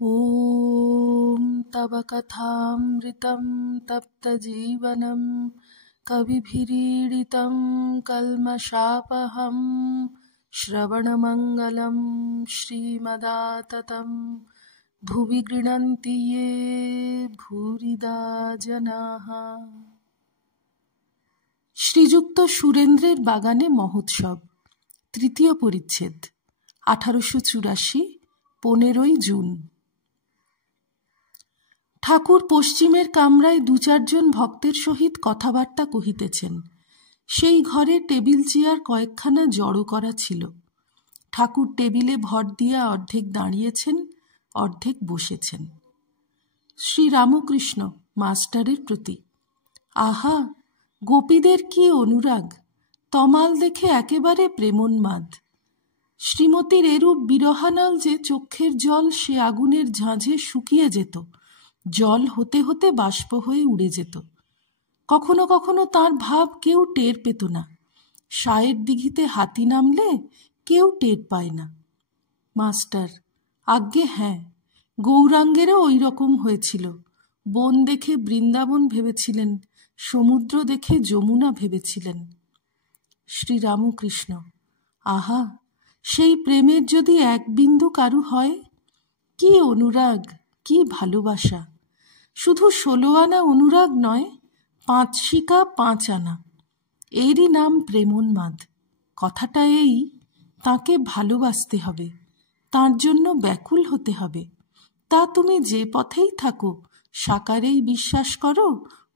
ॐ तव कथामृतं तप्तजीवनं कविभिरीडितं कल्मषापहं श्रवणमङ्गलं श्रीमदाततं भुवि गृह्णन्ति ये भूरिदा जनाः। শ্রীযুক্ত সুরেন্দ্রের বাগানে মহোৎসব, তৃতীয় পরিচ্ছেদ, 1884, 15ই জুন। ঠাকুর পশ্চিমের কামরায় 2-4 ভক্তের সহিত কথাবার্তা কহিতেছেন। সেই ঘরে টেবিল চেয়ার কয়েকখানা জড়ো করা ছিল। ঠাকুর টেবিলে ভর দিয়া অর্ধেক দাঁড়িয়েছেন, অর্ধেক বসেছেন। শ্রীরামকৃষ্ণ মাস্টারের প্রতি। আহা, গোপীদের কি অনুরাগ! তমাল দেখে একেবারে প্রেমোন্মাদ। শ্রীমতীর এরূপ বিরহানল যে চক্ষের জল সে আগুনের ঝাঁঝে শুকিয়ে যেত, জল হতে হতে বাষ্প হয়ে উড়ে যেত। কখনো কখনো তার ভাব কেউ টের পেত না। সায়ের দিঘিতে হাতি নামলে কেউ টের পায় না। মাস্টার: আজ্ঞে হ্যাঁ, গৌরাঙ্গেরও ওই রকম হয়েছিল। বন দেখে বৃন্দাবন ভেবেছিলেন, সমুদ্র দেখে যমুনা ভেবেছিলেন। শ্রীরামকৃষ্ণ: আহা, সেই প্রেমের যদি এক বিন্দু কারু হয়! কি অনুরাগ, কি ভালোবাসা! শুধু 16 আনা অনুরাগ নয়, 5 শিকা 5 আনা। এরই নাম প্রেমোন্মাদ। কথাটা এই, তাকে ভালোবাসতে হবে, তার জন্য ব্যাকুল হতে হবে। তা তুমি যে পথেই থাকো, সাকারেই বিশ্বাস করো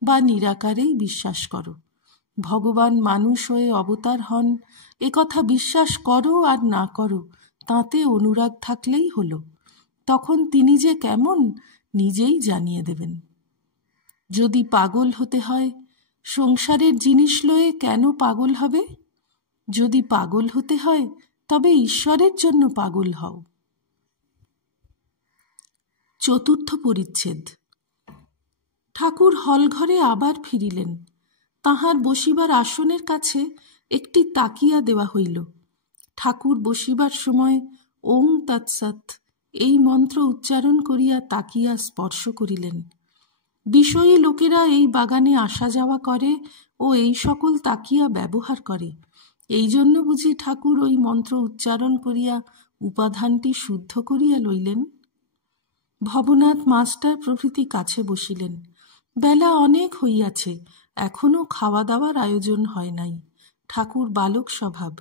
বা নিরাকারেই বিশ্বাস করো, ভগবান মানুষ হয়ে অবতার হন, এ কথা বিশ্বাস করো আর না করো, তাতে অনুরাগ থাকলেই হলো। তখন তিনি যে কেমন নিজেই জানিয়ে দেবেন। যদি পাগল হতে হয়, সংসারের জিনিস লয়ে কেন পাগল হবে? যদি পাগল হতে হয়, তবে ঈশ্বরের জন্য পাগল হও। চতুর্থ পরিচ্ছেদ। ঠাকুর হলঘরে আবার ফিরিলেন। তাহার বসিবার আসনের কাছে একটি তাকিয়া দেওয়া হইল। ঠাকুর বসিবার সময় ওং তৎসৎ এই মন্ত্র উচ্চারণ করিয়া তাকিয়া স্পর্শ করিলেন। বিষয়ী লোকেরা এই বাগানে আসা যাওয়া করে ও এই সকল তাকিয়া ব্যবহার করে। এই জন্য বুঝি ঠাকুর ওই মন্ত্র উচ্চারণ করিয়া উপাধানটি শুদ্ধ করিয়া লইলেন। ভবনাথ মাস্টার প্রভৃতি কাছে বসিলেন। বেলা অনেক হইয়াছে, এখনো খাওয়া দাওয়ার আয়োজন হয় নাই। ঠাকুর বালক স্বভাব,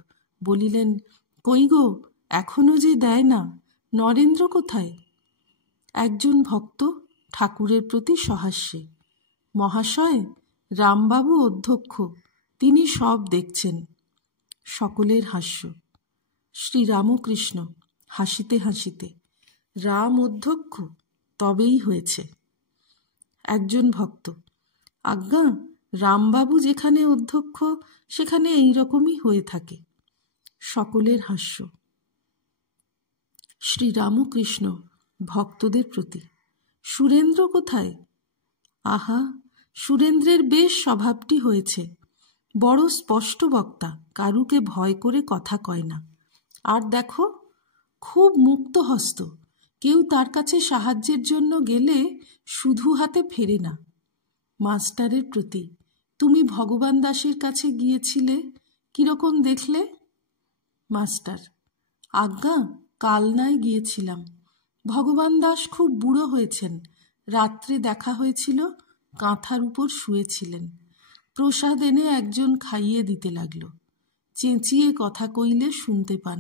বলিলেন, কই গো, এখনো যে দেয় না, নরেন্দ্র কোথায়? একজন ভক্ত ঠাকুরের প্রতি সহাস্যে: মহাশয়, রামবাবু অধ্যক্ষ, তিনি সব দেখছেন। সকলের হাস্য। শ্রীরামকৃষ্ণ হাসিতে হাসিতে: রাম অধ্যক্ষ? তবেই হয়েছে। একজন ভক্ত: আজ্ঞা, রামবাবু যেখানে অধ্যক্ষ সেখানে এই রকমই হয়ে থাকে। সকলের হাস্য। শ্রীরামকৃষ্ণ ভক্তদের প্রতি: সুরেন্দ্র কোথায়? আহা, সুরেন্দ্রের বেশ স্বভাবটি হয়েছে। বড় স্পষ্ট বক্তা, কারুকে ভয় করে কথা কয় না। আর দেখো, খুব মুক্তহস্ত। কেউ তার কাছে সাহায্যের জন্য গেলে শুধু হাতে ফেরে না। মাস্টারের প্রতি: তুমি ভগবান দাসের কাছে গিয়েছিলে, কিরকম দেখলে? মাস্টার: আজ্ঞা, কালনায় গিয়েছিলাম। ভগবান দাস খুব বুড়ো হয়েছেন। রাত্রে দেখা হয়েছিল, কাঁথার উপর শুয়েছিলেন। প্রসাদ এনে একজন খাইয়ে দিতে লাগল। চেঁচিয়ে কথা কইলে শুনতে পান।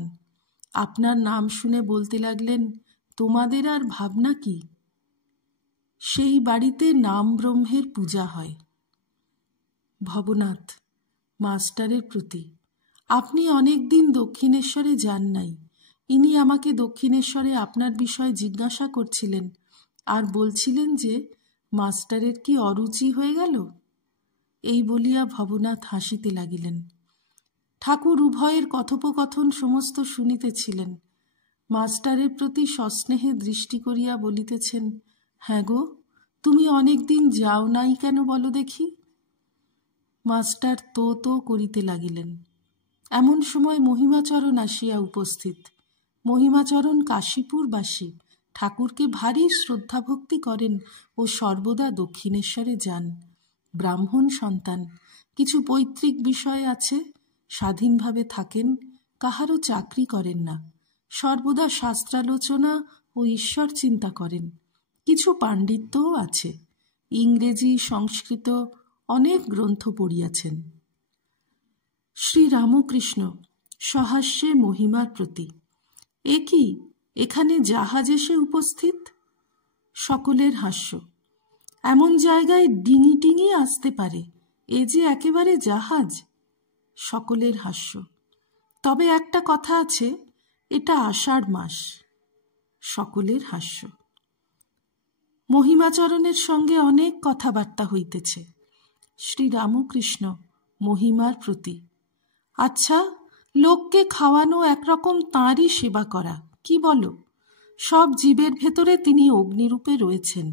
আপনার নাম শুনে বলতে লাগলেন, তোমাদের আর ভাবনা কি? সেই বাড়িতে নাম ব্রহ্মের পূজা হয়। ভবনাথ মাস্টারের প্রতি: আপনি অনেক দিন দক্ষিণেশ্বরে যান নাই। ইনি আমাকে দক্ষিণেশ্বরে আপনার বিষয় জিজ্ঞাসা করছিলেন, আর বলছিলেন যে মাস্টারের কি অরুচি হয়ে গেল। এই বলিয়া ভবনাথ হাসিতে লাগিলেন। ঠাকুর উভয়ের কথোপকথন সমস্ত শুনিতেছিলেন। মাস্টারের প্রতি সস্নেহে দৃষ্টি করিয়া বলিতেছেন, হ্যাঁ গো, তুমি অনেক দিন যাও নাই কেন বলো দেখি? মাস্টার তো তো করিতে লাগিলেন। এমন সময় মহিমাচরণ আসিয়া উপস্থিত। মহিমাচরণ কাশীপুরবাসী, ঠাকুরকে ভারী শ্রদ্ধাভক্তি করেন ও সর্বদা দক্ষিণেশ্বরে যান। ব্রাহ্মণ সন্তান, কিছু পৈতৃক বিষয় আছে, স্বাধীনভাবে থাকেন, কাহারও চাকরি করেন না, সর্বদা শাস্ত্রালোচনা ও ঈশ্বর চিন্তা করেন। কিছু পাণ্ডিত্যও আছে, ইংরেজি সংস্কৃত অনেক গ্রন্থ পড়িয়াছেন। শ্রীরামকৃষ্ণ সহাস্যে মহিমার প্রতি। এ কি, এখানে জাহাজ এসে উপস্থিত? সকলের হাস্য। এমন জায়গায় ডিঙি টিঙি আসতে পারে, এ যে একেবারে জাহাজ। সকলের হাস্য। তবে একটা কথা আছে, এটা আষাঢ় মাস। সকলের হাস্য। মহিমাচরণের সঙ্গে অনেক কথাবার্তা হইতেছে। শ্রীরামকৃষ্ণ মহিমার প্রতি। আচ্ছা, লোককে খাওয়ানো একরকম তাঁরই সেবা করা, কি বলো? সব জীবের ভেতরে তিনি অগ্নিরূপে রয়েছেন,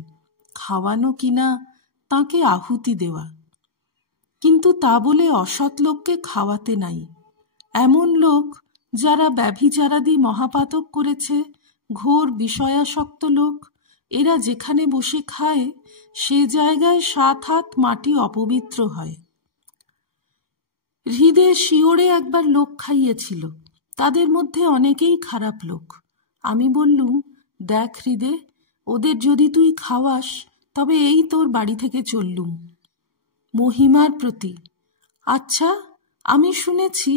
খাওয়ানো কিনা তাঁকে আহুতি দেওয়া। কিন্তু তা বলে অসৎ লোককে খাওয়াতে নাই। এমন লোক যারা ব্যভিচারাদি মহাপাতক করেছে, ঘোর বিষয়াসক্ত লোক, এরা যেখানে বসে খায় সে জায়গায় 7 হাত মাটি অপবিত্র হয়। হৃদে শিওরে একবার লোক খাইয়েছিল, তাদের মধ্যে অনেকেই খারাপ লোক। আমি বললুম, দেখ হৃদে, ওদের যদি তুই খাওয়াস তবে এই তোর বাড়ি থেকে চললুম। মহিমার প্রতি। আচ্ছা, আমি শুনেছি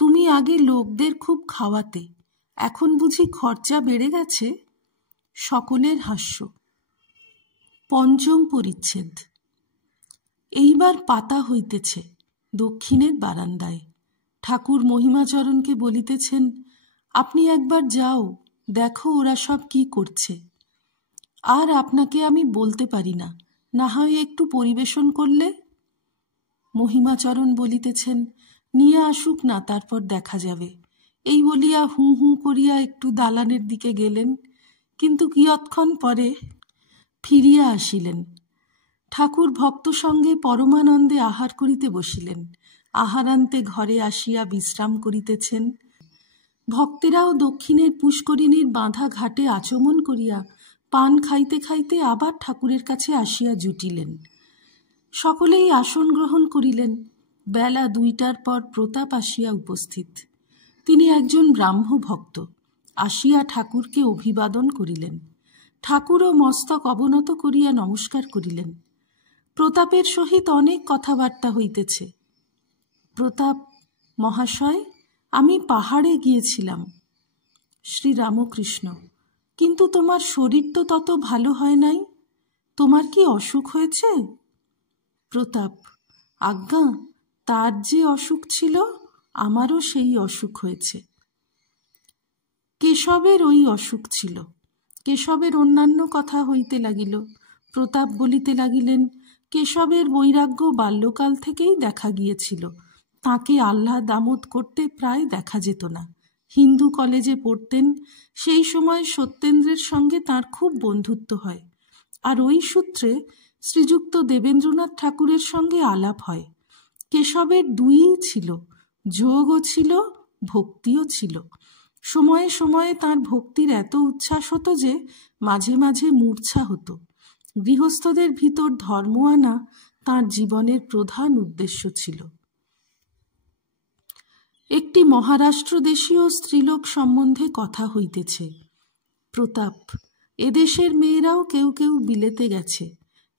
তুমি আগে লোকদের খুব খাওয়াতে, এখন বুঝি খরচা বেড়ে গেছে? সকলের হাস্য। পঞ্চম পরিচ্ছেদ। এইবার পাতা হইতেছে দক্ষিণের বারান্দায়। ঠাকুর মহিমাচরণকে বলিতেছেন, আপনি একবার যাও, দেখো ওরা সব কি করছে। আর আপনাকে আমি বলতে পারি না, না হয় একটু পরিবেশন করলে। মহিমাচরণ বলিতেছেন, নিয়ে আসুক না, তারপর দেখা যাবে। এই বলিয়া হুঁ হুঁ করিয়া একটু দালানের দিকে গেলেন, কিন্তু কিয়ৎক্ষণ পরে ফিরিয়া আসিলেন। ঠাকুর ভক্ত সঙ্গে পরমানন্দে আহার করিতে বসিলেন। আহারান্তে ঘরে আসিয়া বিশ্রাম করিতেছেন। ভক্তেরাও দক্ষিণের পুষ্করিণীর বাঁধা ঘাটে আচমন করিয়া পান খাইতে খাইতে আবার ঠাকুরের কাছে আসিয়া জুটিলেন। সকলেই আসন গ্রহণ করিলেন। বেলা 2টার পর প্রতাপ আসিয়া উপস্থিত। তিনি একজন ব্রাহ্ম ভক্ত। আসিয়া ঠাকুরকে অভিবাদন করিলেন। ঠাকুরও মস্তক অবনত করিয়া নমস্কার করিলেন। প্রতাপের সহিত অনেক কথাবার্তা হইতেছে। প্রতাপ মহাশয়, আমি পাহাড়ে গিয়েছিলাম। শ্রীরামকৃষ্ণ, কিন্তু তোমার শরীর তো তত ভালো হয় নাই, তোমার কি অসুখ হয়েছে? প্রতাপ, আজ্ঞা, তার যে অসুখ ছিল আমারও সেই অসুখ হয়েছে। কেশবের ওই অসুখ ছিল। কেশবের অন্যান্য কথা হইতে লাগিল। প্রতাপ বলিতে লাগিলেন, কেশবের বৈরাগ্য বাল্যকাল থেকেই দেখা গিয়েছিল। তাকে আহ্লাদ আমোদ করতে প্রায় দেখা যেত না। হিন্দু কলেজে পড়তেন, সেই সময় সত্যেন্দ্রের সঙ্গে তার খুব বন্ধুত্ব হয়, আর ওই সূত্রে শ্রীযুক্ত দেবেন্দ্রনাথ ঠাকুরের সঙ্গে আলাপ হয়। কেশবের দুইই ছিল, যোগও ছিল, ভক্তিও ছিল। সময়ে সময়ে তাঁর ভক্তির এত উচ্ছ্বাস হতো যে মাঝে মাঝে মূর্ছা হতো। গৃহস্থদের ভিতর ধর্ম আনা তাঁর জীবনের প্রধান উদ্দেশ্য ছিল। একটি মহারাষ্ট্র দেশীয় স্ত্রীলোক সম্বন্ধে কথা হইতেছে। প্রতাপ, এদেশের মেয়েরাও কেউ কেউ বিলেতে গেছে।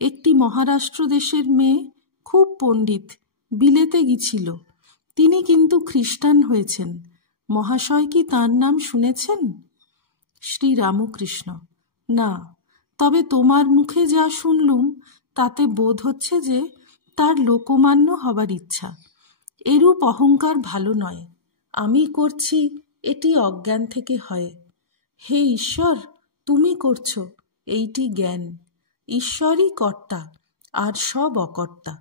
একটি মহারাষ্ট্র দেশের মেয়ে, খুব পণ্ডিত, বিলেতে গিয়েছিল। তিনি কিন্তু খ্রিস্টান হয়েছেন। মহাশয় কি তার নাম শুনেছেন? শ্রীরামকৃষ্ণ, না, তবে তোমার মুখে যা শুনলুম তাতে বোধ হচ্ছে যে তার লোকমান্য হবার ইচ্ছা। এরূপ অহংকার ভালো নয়। আমি করছি, এটি অজ্ঞান থেকে হয়। হে ঈশ্বর, তুমি করছো, এইটি জ্ঞান। ঈশ্বরই কর্তা, আর সব অকর্তা।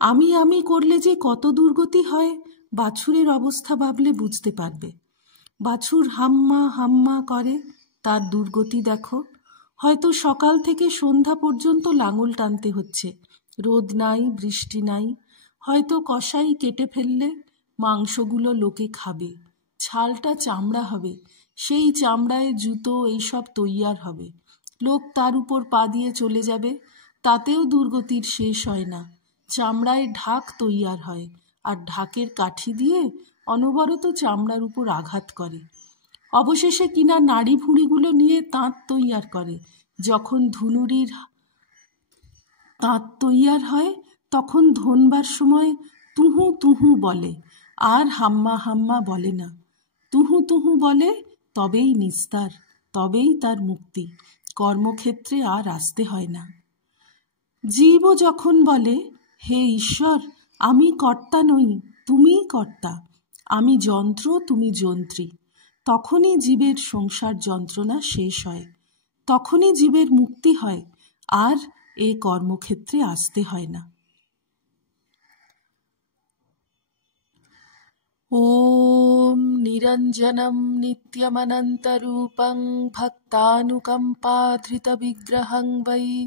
আমি করলে যে কত দুর্গতি হয় বাছুরের অবস্থা ভাবলে বুঝতে পারবে। বাছুর হাম্মা হাম্মা করে, তার দুর্গতি দেখো। হয়তো সকাল থেকে সন্ধ্যা পর্যন্ত লাঙল টানতে হচ্ছে, রোদ নাই, বৃষ্টি নাই। হয়তো কসাই কেটে ফেললে মাংসগুলো লোকে খাবে, ছালটা চামড়া হবে, সেই চামড়ায় জুতো এইসব তৈয়ার হবে, লোক তার উপর পা দিয়ে চলে যাবে, তাতেও দুর্গতির শেষ হয় না। চামড়ায় ঢাক তৈয়ার হয়, আর ঢাকের কাঠি দিয়ে অনবরত চামড়ার উপর আঘাত করে। অবশেষে কিনা নাড়ি ভুঁড়িগুলো নিয়ে তাঁত তৈয়ার করে। যখন ধুনুরির তাঁত তৈয়ার হয়, তখন ধনবার সময় তুহু তুহু বলে, আর হাম্মা হাম্মা বলে না। তুহু তুহু বলে, তবেই নিস্তার, তবেই তার মুক্তি। কর্মক্ষেত্রে আর আসতে হয় না। জীবও যখন বলে, হে ঈশ্বর, আমি কর্তা নই, তুমিই কর্তা, আমি যন্ত্র, তুমি যন্ত্রী, তখনই জীবের সংসার যন্ত্রণা শেষ হয়, তখনই জীবের মুক্তি হয়, আর এ কর্মক্ষেত্রে আসতে হয় না। ওম নিরঞ্জনম নিত্যমনন্তরূপং ভক্তানুকম্পাধৃতবিগ্রহং বৈ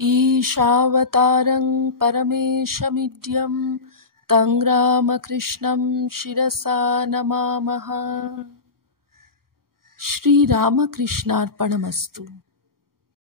ঈশাবতারং পরমেশমিড্যম তং রামকৃষ্ণং শিরসা নমামঃ। শ্রীরামকৃষ্ণার্পণমস্তু।